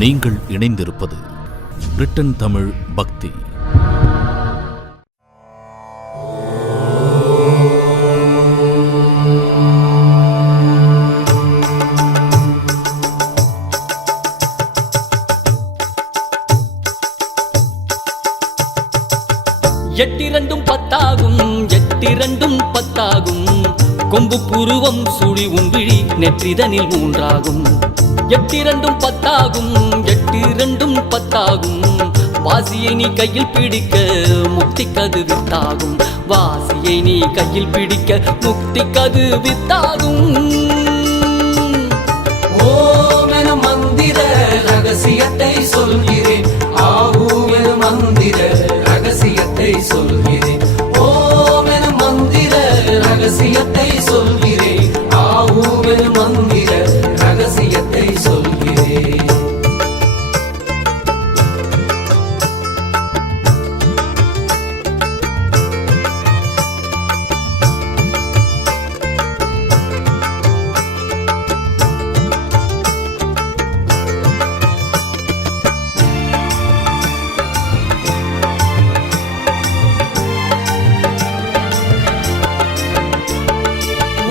நீங்கள் இணைந்திருப்பது பிரிட்டன் தமிழ் பக்தி. எட்டிரண்டும் பத்தாகும், எட்டிரண்டும் பத்தாகும். கொம்பு புருவம் சுழி உன்விழி நெற்றிதனில் மூன்றாகும். எட்டிரண்டும் பத்தாகும், எட்டிரண்டும் பத்தாகும். வாசியை நீ கையில் பிடிக்க முக்திக்கது வித்தாகும். வாசியை நீ கையில் பிடிக்க முக்திக்கது வித்தாகும். ஓம் என மந்திர ரகசியத்தை சொல்கிறேன். ஆஹூம் என மந்திர ரகசியத்தை சொல்கிறேன். ஓம் என மந்திர ரகசியத்தை சொல்கிறேன். ஆஹூம் என மந்திர ரகசியத்தை சொல்கிறேன்.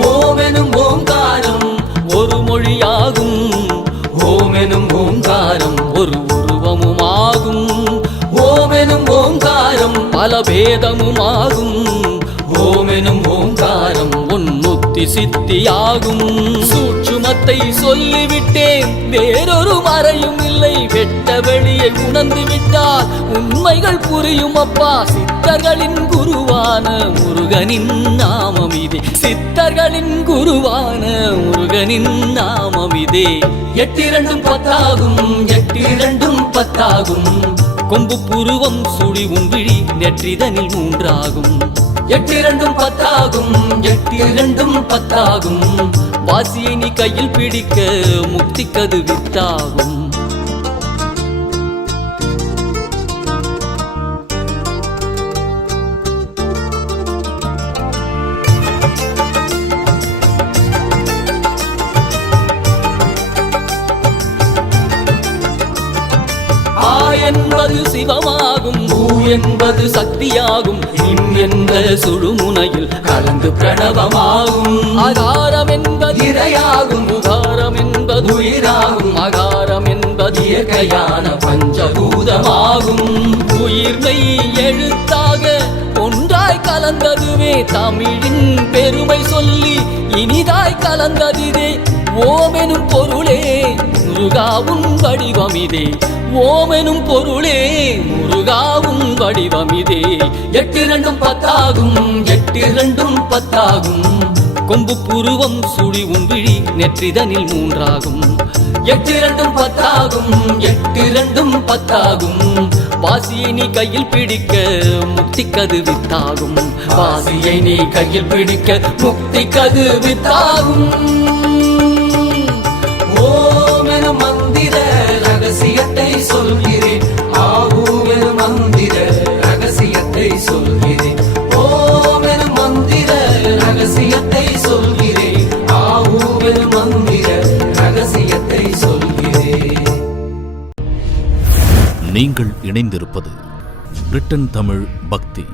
ஓமெனும் ஓங்காரம் ஒரு மொழியாகும். ஓமெனும் ஓங்காரம் ஒரு உருவமுமாகும். ஓமெனும் ஓங்காரம் பல பேதமுமாகும். ஓமெனும் ஓங்காரம் உன்முக்தி சித்தியாகும். சூட்சுமத்தை சொல்லிவிட்டேன், வேறொரு மறையும் இல்லை. வெட்ட வெளியை உணர்ந்து விட்டால் உண்மைகள் புரியும் அப்பா. சித்தர்களின் குருவான முருகனின் நாமம் இதே. சித்தர்களின் குருவான முருகனின் நாமம் இதே. எட்டிரண்டும் பத்தாகும், எட்டிரண்டும் பத்தாகும். கொம்பு புருவம் சுழி உன்விழி நெற்றிதனில் மூன்றாகும். எட்டிரண்டும் பத்தாகும், எட்டிரண்டும் பத்தாகும். வாசியை நீ கையில் பிடிக்க முக்திக்கது வித்தாகும். என்பது சிவமாகும், பூ என்பது சக்தியாகும். இம் என்ற சுழுமுனையில் கலந்து பிரணவமாகும். ஆகாரம் என்பது இறையாகும், உகாரம் என்பது உயிராகும். அகாரம் என்பது இயற்கையான பஞ்சபூதமாகும். உயிர்மை எழுத்தாக ஒன்றாய் கலந்ததுவே தமிழின் பெருமை சொல்லி இனிதாய் கலந்ததிதே. ஓமெனும் பொருளே முருகாவும் வடிவமிதே. ஓமெனும் பொருளே முருகாவும் வடிவமிதே. எட்டிரண்டும் பத்தாகும், எட்டிரண்டும் பத்தாகும். கொம்பு புருவம் சுழி உன்விழி நெற்றிதனில் மூன்றாகும். எட்டிரண்டும் பத்தாகும், எட்டிரண்டும் பத்தாகும். வாசியை நீ கையில் பிடிக்க முக்திக்கது வித்தாகும். வாசியை நீ கையில் பிடிக்க முக்திக்கது வித்தாகும். ஓம் என மந்திர ரகசியத்தை சொல்கிறேன். ஆஹூம் என மந்திர ரகசியத்தை சொல்கிறேன். ஓம் என மந்திர ரகசியத்தை சொல்கிறேன். ஆஹூம் என மந்திர ரகசியத்தை சொல்கிறேன். நீங்கள் இணைந்திருப்பது பிரிட்டன் தமிழ் பக்தி.